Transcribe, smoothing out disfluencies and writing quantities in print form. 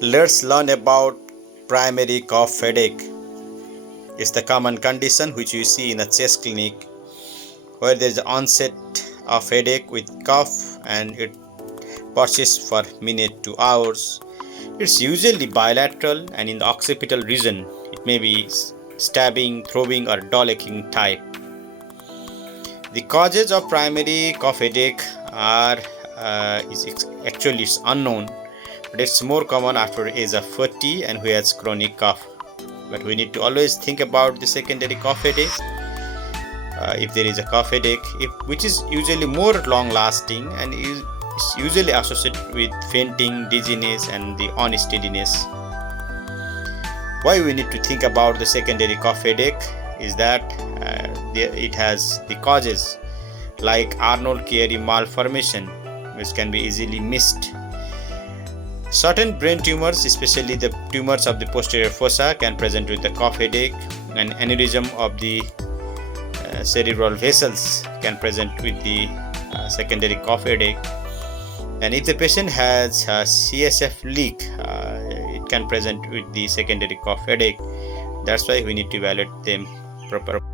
Let's learn about primary cough headache. It's the common condition which you see in a chest clinic where there is an onset of headache with cough and it persists for minutes to hours. It's usually bilateral and in the occipital region. It may be stabbing, throbbing or dull aching type. The causes of primary cough headache are actually it's unknown, but it's more common after age of 40 and who has chronic cough. But we need to always think about the secondary cough headache. If there is a cough headache, which is usually more long lasting and is usually associated with fainting, dizziness and the unsteadiness. Why we need to think about the secondary cough headache is that it has the causes like Arnold-Chiari malformation, which can be easily missed. Certain brain tumors, especially the tumors of the posterior fossa, can present with the cough headache, and aneurysm of the cerebral vessels can present with the secondary cough headache. And if the patient has a CSF leak, it can present with the secondary cough headache. That's why we need to evaluate them properly.